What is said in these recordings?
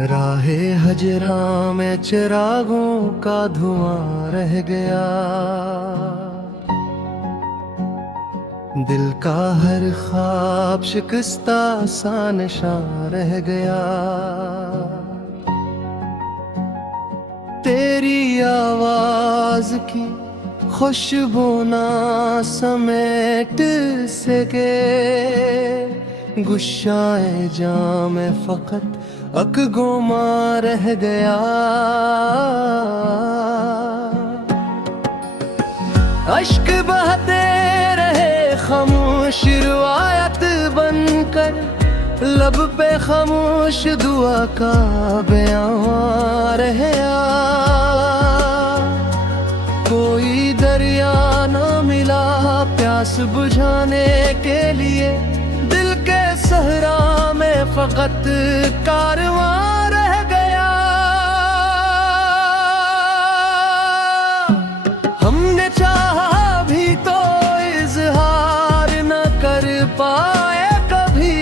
राहे हजरा में चिरागों का धुआं रह गया। दिल का हर ख्वाब शिकस्ता सा निशान रह गया। तेरी आवाज की खुशबू ना समेट सके, गुस्साए जाम फकत अकगोमा रह गया। अश्क बहते रहे खामोश रिवायत बनकर, लब पे खामोश दुआ का बयां रह गया। कोई दरिया ना मिला प्यास बुझाने के लिए, दिल के सहरा में फकत कारवां रह गया। हमने चाहा भी तो इजहार न कर पाए कभी,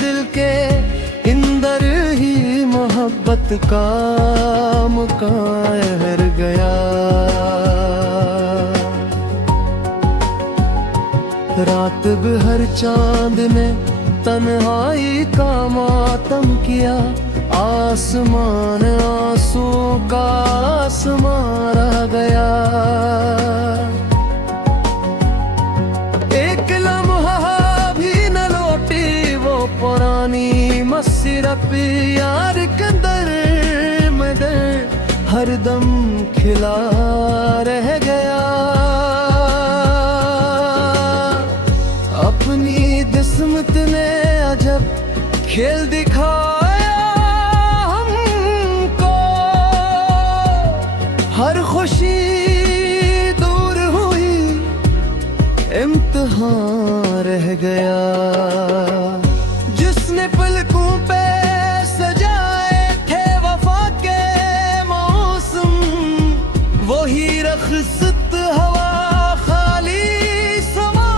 दिल के अंदर ही मोहब्बत का मुकायर गया। रात भर चांद ने तन्हाई का मातम किया, आसमान आंसू का आसमान रह गया। एक लम्हा भी न लौटी वो पुरानी मसरत, यार के दर में दर हरदम खिला रह गया। अपनी किस्मत ने अजब खेल दिखाया हमको, हर खुशी दूर हुई इम्तिहान रह गया। जिसने पलकों पे सजाए थे वफा के मौसम, वही रखसत हवा खाली समा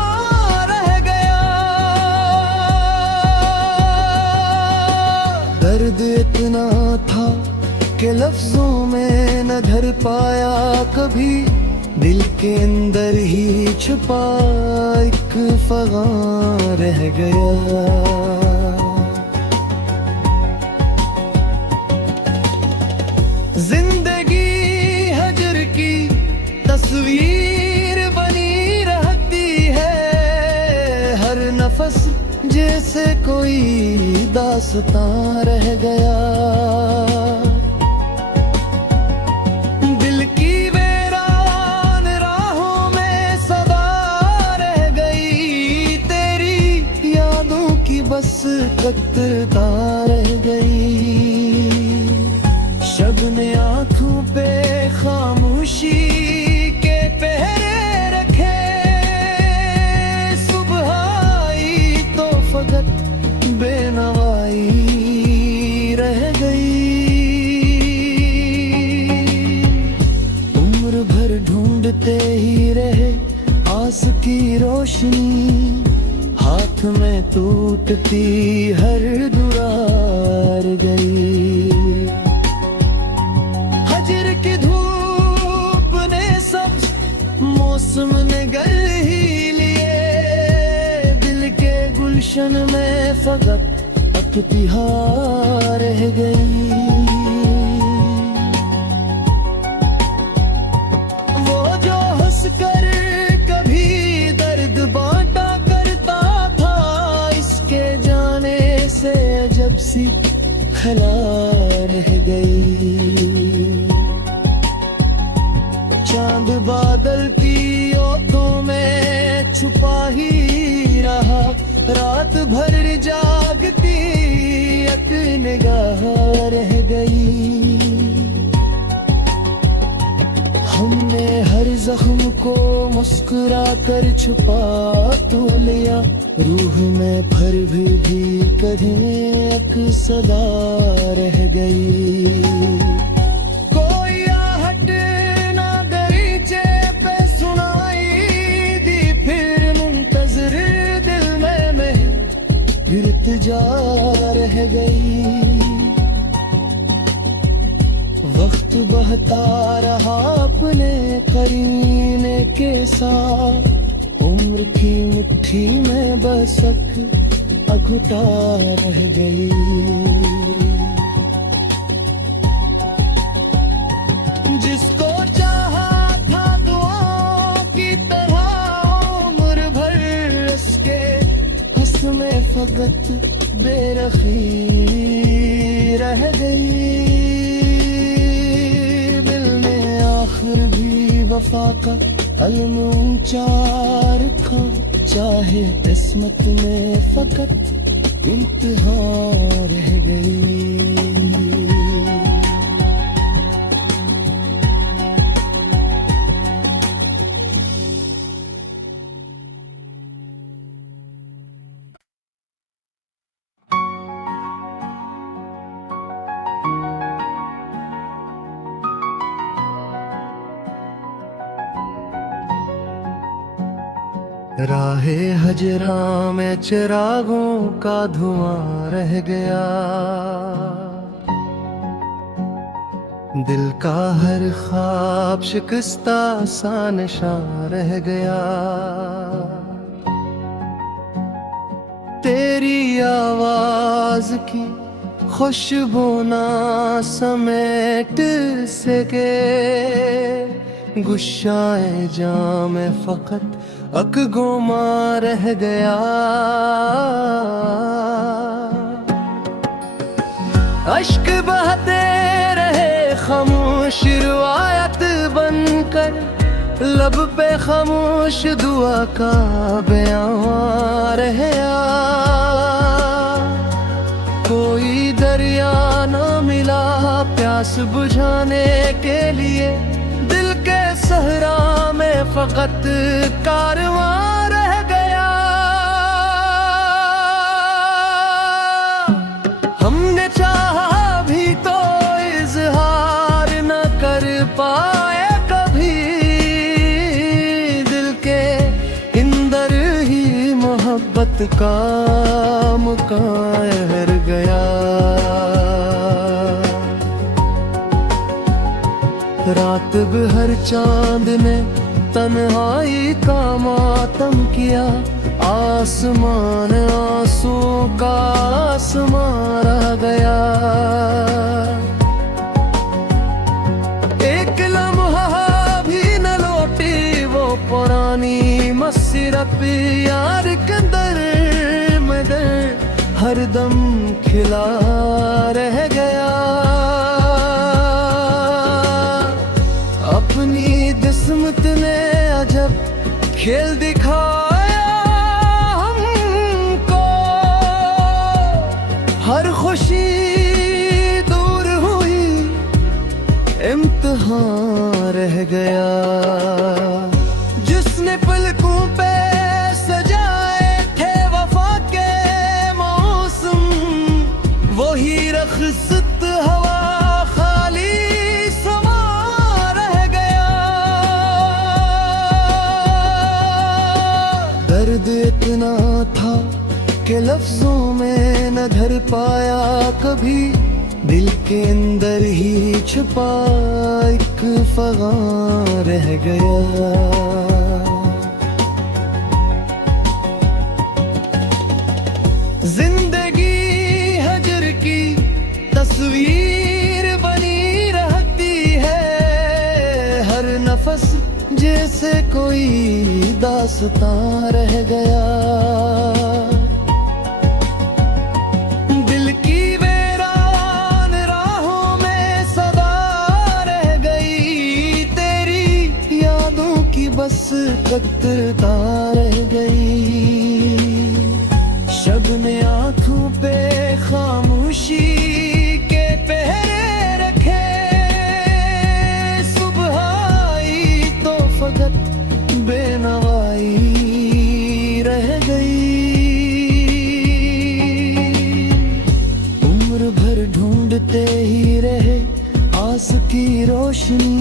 रह गया। दर्द इतना था कि लफ्जों में न धर पाया कभी, दिल के अंदर ही छुपा एक फगान रह गया। जिंदगी हजर की तस्वीर बनी रहती है, हर नफस जैसे कोई दास्तां रह गया। दिल की वीरान राहों में सदा रह गई, तेरी यादों की बस कतरा रह गई। शब ने आंखों पे खामोशी के पहरे रखे, सुबह आई तो फकत बेनवाई रह गई। उम्र भर ढूंढते ही रहे आस की रोशनी, हाथ में टूटती हर दुरार गई। हजर की धूप ने सब मौसम ने गल ही लिए, दिल के गुलशन में फकत अख्तियार रह गई। वो जो हंसकर कभी दर्द बांटा करता था, इसके जाने से अजब सी खला रह गई। चांद बादल की ओटों में छुपा ही रहा, रात भर जागती एक निगाह रह गई। हमने हर जख्म को मुस्कुरा कर छुपा तो लिया, रूह में भर भी कभी एक सदा रह गई। कोई आहट ना दरीचे पे सुनाई दी, फिर मुंतजर दिल में गिरत जा रह गई। वक्त बहता रहा अपने करीने के साथ, उम्र की मुट्ठी में बसक अघुटा रह गई। जिसको चाहा था दुआओं की तरह उम्र भर इसके, हस्मे फकत बेरखी रह गई। दिल ने आखिर भी वफा का अलम ऊंचा रखा, चाहे किस्मत में फकत इंतहा रह गई। राहे हजरा में चिरागों का धुआं रह गया, दिल का हर ख्वाब शिकस्ता सा निशान रह गया। तेरी आवाज की खुशबू ना समेट सके, गुस्साए जाम फकत अकगोमा रह गया। अश्क बहते रहे खामोश रिवायत बनकर, लब पे खामोश दुआ का बयां रह गया। कोई दरिया ना मिला प्यास बुझाने के लिए, दिल के सहरा में फकत कारवां रह गया। हमने चाहा भी तो इजहार न कर पाए कभी, दिल के अंदर ही मोहब्बत का मुकाम रह गया। रात भर चांद ने तन्हाई का मातम किया, आसमान आंसू का आसमान रह गया। एक लम्हा भी न लौटी वो पुरानी मसरत, यार के अंदर मगर हरदम खिला रह गया। अपनी किस्मत ने अजब खेल दिखाया हमको, हर खुशी दूर हुई इम्तिहान रह गया। जिसने पलकों पे सजाए थे वफा के मौसम, वही रख्सत हवा खाली दर्द इतना था कि लफ्जों में न धर पाया कभी, दिल के अंदर ही छुपा एक फगान रह गया। जिंदगी हजर की तस्वीर बनी रहती है, हर नफस जैसे कोई दास्तां रह गया। दिल की वीरान राहों में सदा रह गई, तेरी यादों की बस कतरता रह गई। शब ने आंखों पे खामोशी के पहरे रखे, सुबह आई तो फकत बेनवाई रह गई। उम्र भर ढूंढते ही रहे आस की रोशनी,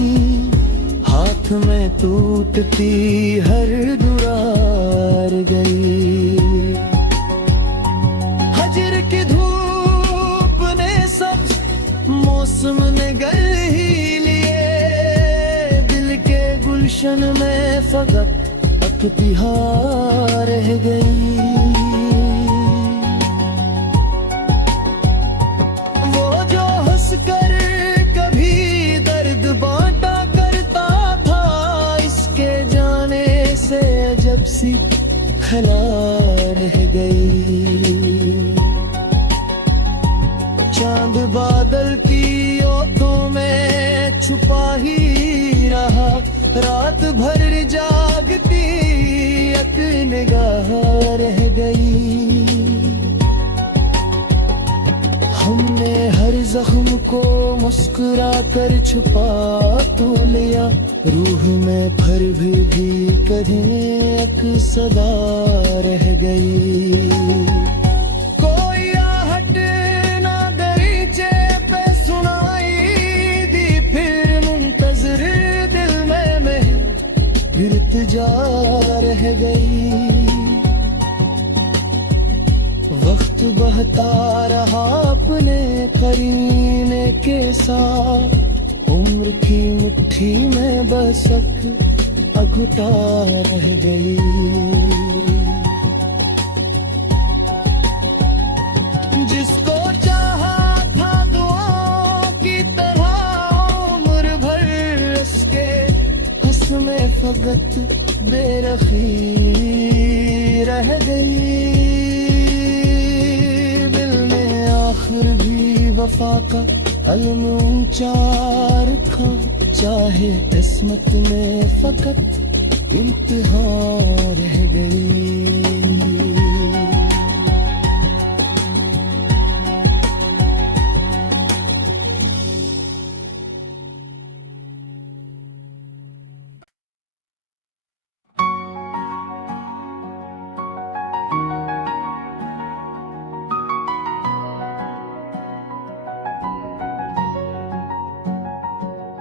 हाथ में टूटती हर दुरार गई। हजर की धूप ने सब मौसम ने गल ही गुलशन में फकत एक तिहार रह गई। वो जो हंसकर कभी दर्द बांटा करता था, इसके जाने से अजब सी खला रह गई। चांद बादल की ओठों में छुपा ही रहा, रात भर जागती एक निगाह रह गई। हमने हर जख्म को मुस्कुरा कर छुपा तो लिया, रूह में भर भी कहीं एक सदा रह गई। कोई आहट ना दरीचे पे सुनाई दी, फिर मुंतज़िर दिल में गिरत जा रह गई। वक्त बहता रहा अपने करीने के साथ, उम्र की मुट्ठी में बस एक अघुटा रह गई। जिसको चाहा था दुआओं की तरह उम्र भर, उसके हंस में फकत बेरखी रह गई। दिल ने आखिर भी वफा का अलम ऊंचा रखा, चाहे किस्मत में फकत इम्तिहान रह गई।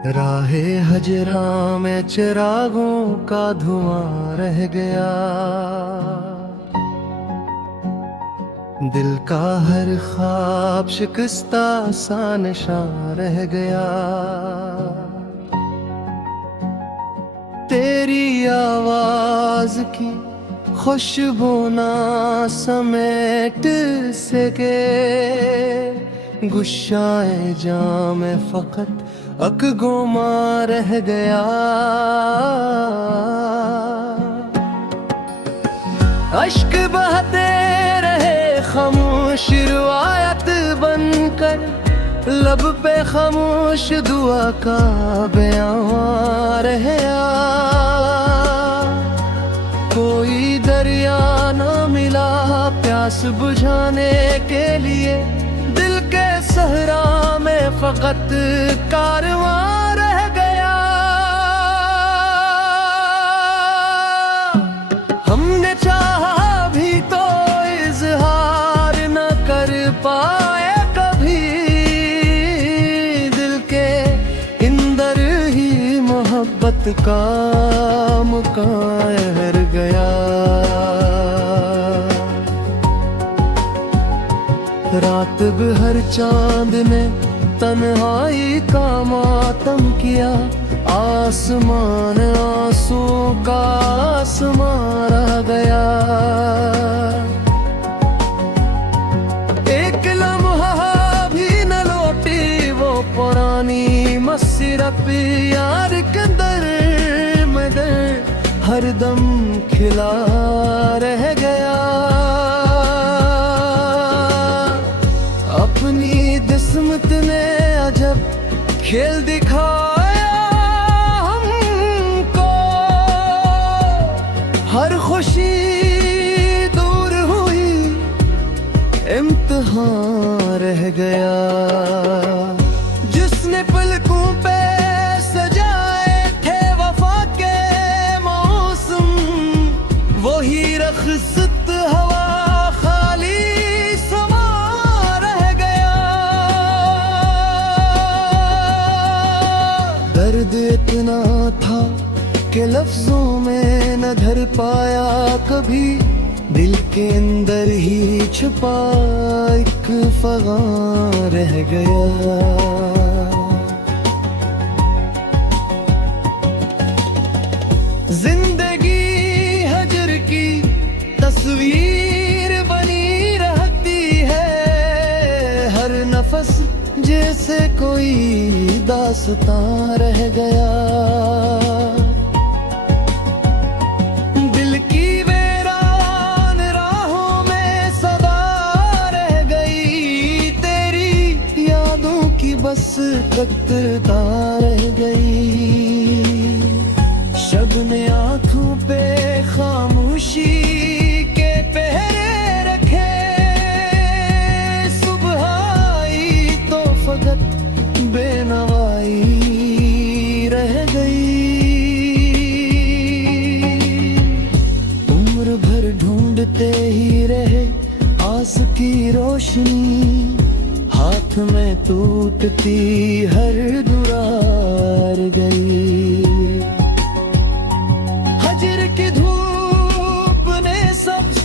राहे हजरा में चिरागों का धुआं रह गया, दिल का हर ख्वाब शिकस्ता सा निशान रह गया। तेरी आवाज की खुशबू ना समेट सके, गुस्साए जाम में फकत अक गोमा रह गया। अश्क बहते रहे खामोश रिवायत बनकर, लब पे खामोश दुआ का बयां रह गया। कोई दरिया ना मिला प्यास बुझाने के लिए, दिल के सहरा में फकत कारवां रह गया। हमने चाहा भी तो इजहार न कर पाए कभी, दिल के अंदर ही मोहब्बत का मुकाम रह गया। रात भर चांद ने तन्हाई का मातम किया, आसमान आंसू का आसमान रह गया। एक लम्हा भी न लौटी वो पुरानी मसरत, यार के दर में दर हरदम खिला रह गया। अपनी किस्मत ने अजब खेल दिखाया हमको, हर खुशी दूर हुई इम्तिहान रह गया। जिसने पलकों पे सजाए थे वफा के मौसम, वही रख्सत हवा खाली समा रह गया। दर्द इतना था कि लफ्जों में न धर पाया कभी, दिल के अंदर ही छुपा एक फ़ग़ान रह गया। से कोई दास्तां रह गया। दिल की वीरान राहों में सदा रह गई, तेरी यादों की बस कतरता रह गई। शब ने आँखों पे खामोशी के पहरे रखे, सुबह आई तो फकत बेनवाई रह गई। उम्र भर ढूंढते ही रहे आस की रोशनी, हाथ में टूटती हर दुरार गई। हजर की धूप ने सब्ज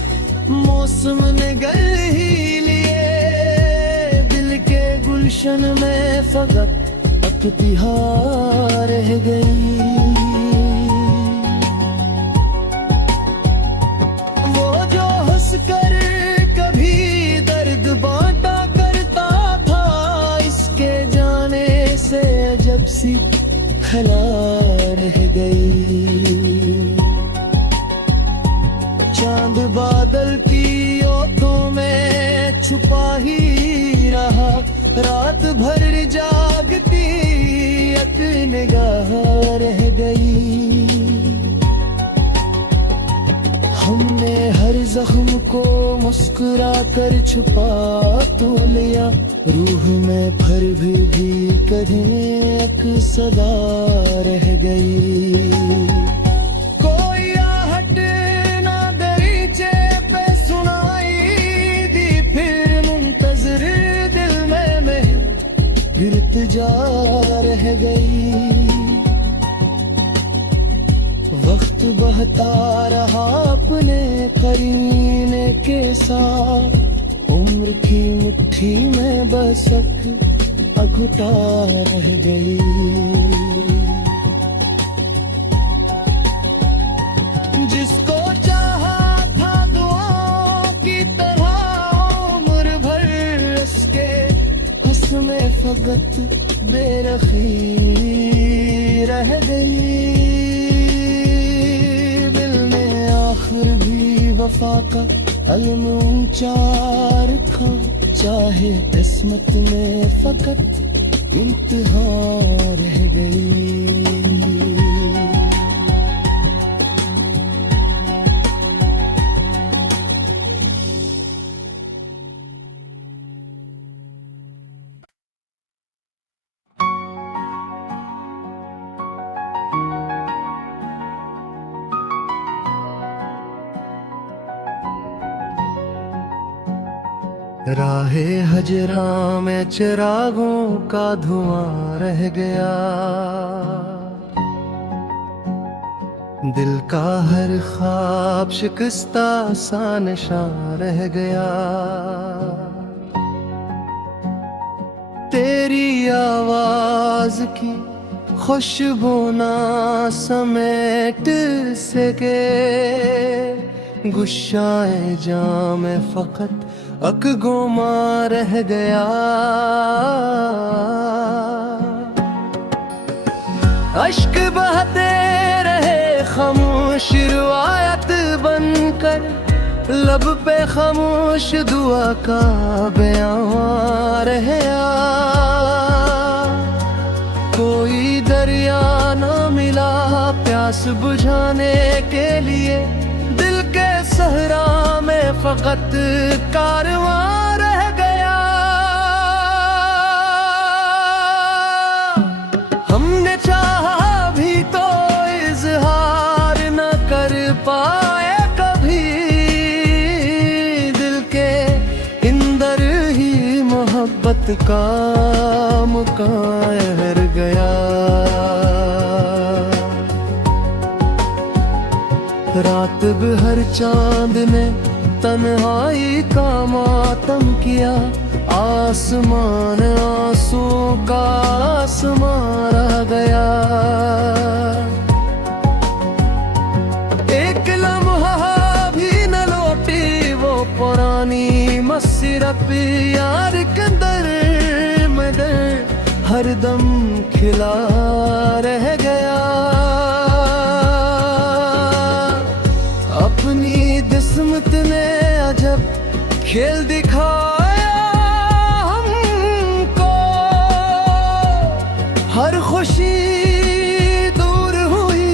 मौसम ने गल ही लिए, दिल के गुलशन में फकत अख्तियार रह गई। वो जो हंसकर कभी दर्द बांटा करता था, इसके जाने से अजब सी खला रह गई। चांद बादल की ओटों में छुपा ही रहा, रात भर जागती एक निगाह रह गई। हमने हर जख्म को मुस्कुरा कर छुपा तो लिया, रूह में भर भी कहीं एक सदा रह गई। कोई आहट ना दरीचे पे सुनाई दी, फिर मुंतजर दिल में इल्तिजा रह गई। वक्त बहता रहा अपने करीने के साथ, उम्र की मुट्ठी में बसक अघुटा रह गई। जिसको चाहा था दुआओं की तरह उम्र भर, उसके हस्मे फकत बेरखी रह गई। आखिर भी वफा का अलम ऊंचा रखा, चाहे किस्मत में फकत इंतहा रह गई। राहे हजरा में चिरागों का धुआं रह गया, दिल का हर ख्वाब शिकस्ता सा निशान रह गया। तेरी आवाज की खुशबू ना समेट सके, गुस्साए जाम में फकत अकगोमा रह गया। अश्क बहते रहे खामोश रिवायत बनकर, लब पे खामोश दुआ का बयां रह गया। कोई दरिया ना मिला प्यास बुझाने के लिए, दिल के सहरा में फकत कारवां रह गया। हमने चाहा भी तो इजहार न कर पाए कभी, दिल के अंदर ही मोहब्बत का मुकायर गया। रात भर चांद ने तन्हाई का मातम किया, आसमान आंसू का आसमान रह गया। एक लम्हा भी न लौटी वो पुरानी मसरत यार के दर में दर खिला रह गया। अपनी किस्मत ने अजब खेल दिखाया हमको। हर खुशी दूर हुई,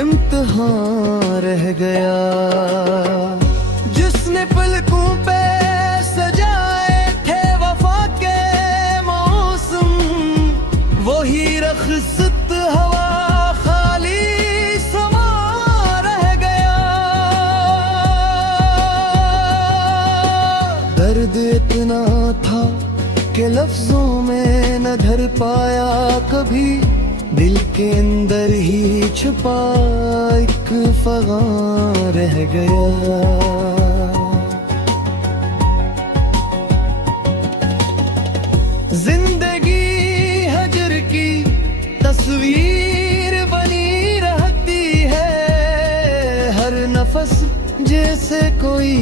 इम्तिहान रह गया। जिसने पलकों पे सजाए थे वफा के मौसम, वही रखसत हवा खाली समा रह गया। दर्द इतना था कि लफ्जों में न धर पाया कभी। दिल के अंदर ही छुपा एक फ़ग़ान रह गया। जिंदगी हजर की तस्वीर बनी रहती है। हर नफस जैसे कोई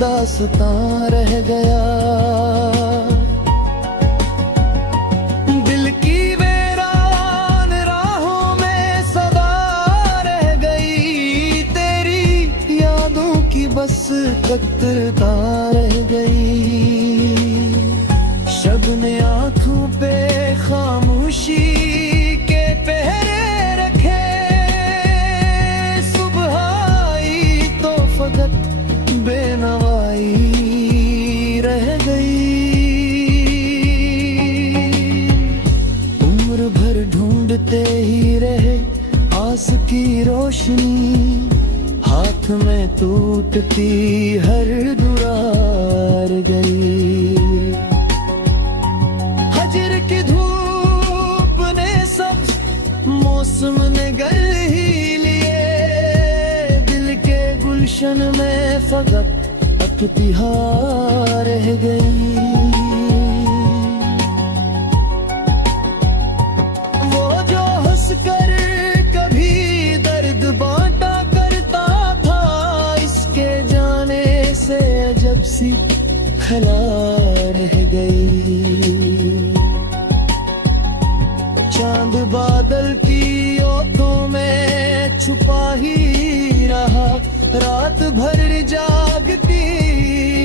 दास्तां रह गया। दिल की वीरान राहों में सदा रह गई। तेरी यादों की बस कतरता रह गई। शब ने आँखों पे खामोशी के पहरे रखे। सुबह आई तो फकत बेनवाई रह गई। उम्र भर ढूंढते ही रहे आस की रोशनी। हाथ में टूटती हर दुरार गई। हजर की धूप ने सब मौसम ने गल ही लिए। दिल के गुलशन में फकत अख्तियार रह गई। वो जो हंसकर कभी दर्द बांटा करता था, इसके जाने से अजब सी खला रह गई। चांद बादल की ओटों में छुपा ही रहा। रात भर जागती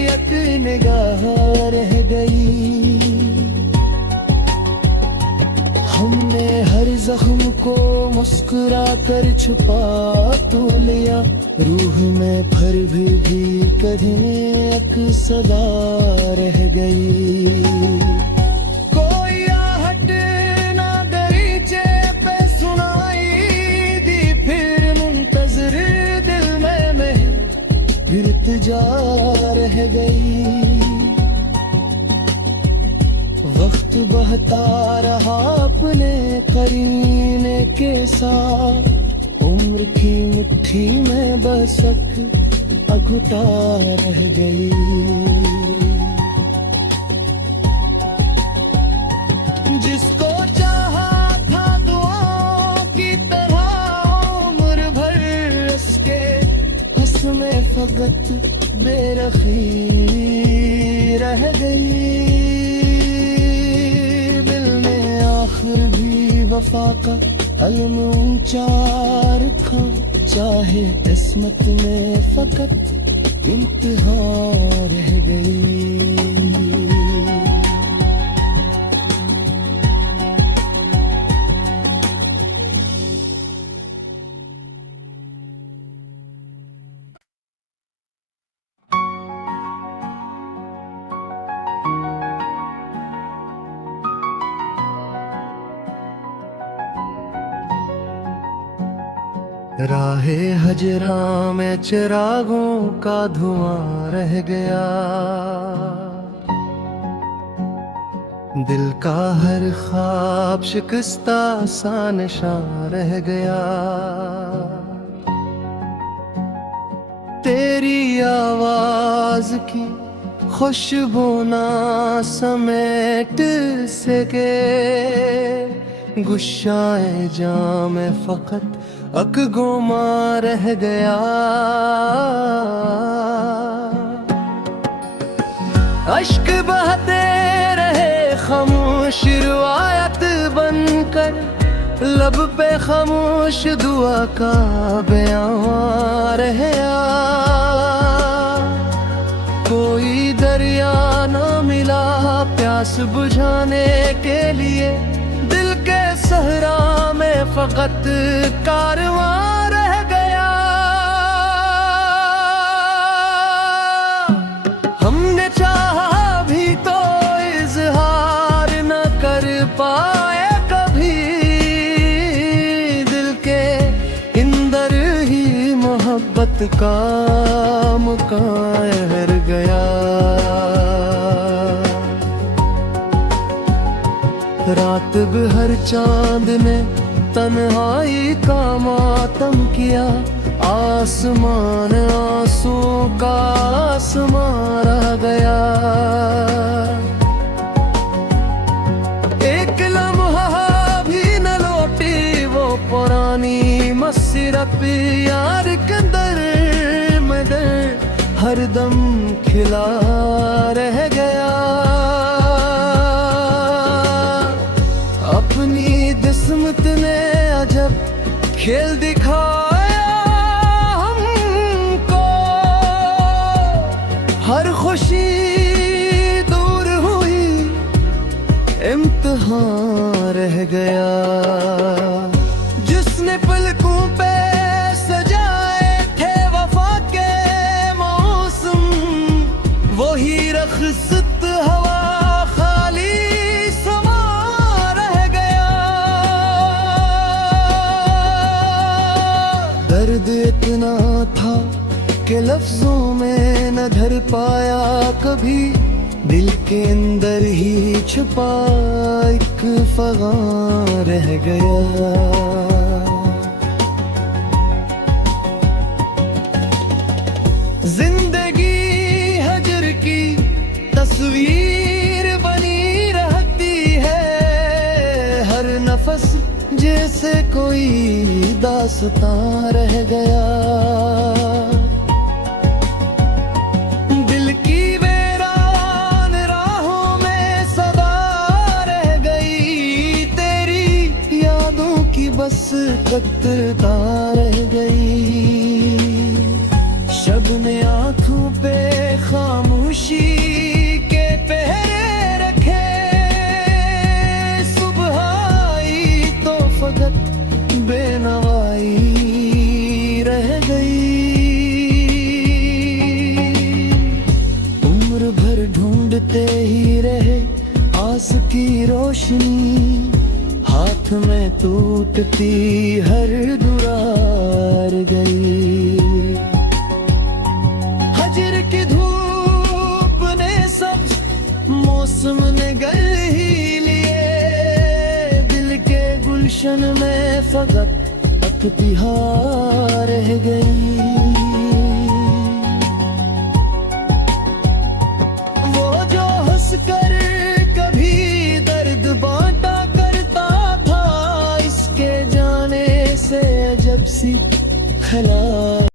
एक निगाह रह गई। हमने हर जख्म को मुस्कुरा कर छुपा तो लिया। रूह में फिर भी कहीं एक सदा रह गई। कोई आहट ना दरीचे पे सुनाई दी। फिर मुंतज़िर दिल में गिरत जा रह गई। वक्त बहता रहा अपने करीने के साथ। उम्र की मुट्ठी में बसक अघुटा रह गई। जिसको चाहा था दुआओं की तरह उम्र भर उसके हंस में फकत बेरखी रह गई। दिल ने आखिर भी वफा का अलम ऊंचा रखा। चाहे किस्मत में फकत इम्तिहान रह गई। राहे हजरा में चिरागों का धुआं रह गया। दिल का हर ख्वाब शिकस्ता सा निशान रह गया। तेरी आवाज की खुशबू ना समेट सके। गुस्साए जाम फकत अकगोमा रह गया। अश्क बहते रहे खामोश रिवायत बनकर, लब पे खामोश दुआ का बयां रह गया। कोई दरिया ना मिला प्यास बुझाने के लिए, दिल के सहरा में फकत कारवां रह गया। हमने चाहा भी तो इजहार न कर पाए कभी, दिल के अंदर ही मोहब्बत का मुकायर गया। रात भर चांद ने तन्हाई का मातम किया, आसमान आंसुओं का आसमान रह गया। एक लम्हा भी न लौटी वो पुरानी मसरत, यार के अंदर मगर हरदम खिला रह गया। अपनी किस्मत ने अजब खेल दिखाया हमको, हर खुशी दूर हुई इम्तिहान रह गया। जिसने पलकों पे सजाए थे वफा के मौसम, वही रखसत हवा खाली समा रह गया। दर्द इतना था कि लफ्जों में न धर पाया कभी, दिल के अंदर ही छुपा एक फगां रह गया। जिंदगी हजर की तस्वीर बनी रहती है, हर नफस जैसे कोई दास्तां रह गया। दिल की वीरान राहों में सदा रह गई, तेरी यादों की बस कतरता रह गई। शब ने आंखों पे खामोशी के पहरे रखे, सुबह आई तो फकत बेनवाई रह गई। उम्र भर ढूंढते ही रहे आस की रोशनी, हाथ में टूटती हर दुरार गई। हजर की धूप ने सब्ज मौसम ने गल ही लिए, दिल के गुलशन में फकत अख्तियार रह गई। वो जो हंसकर कभी दर्द बांटा करता था, इसके जाने से अजब सी खला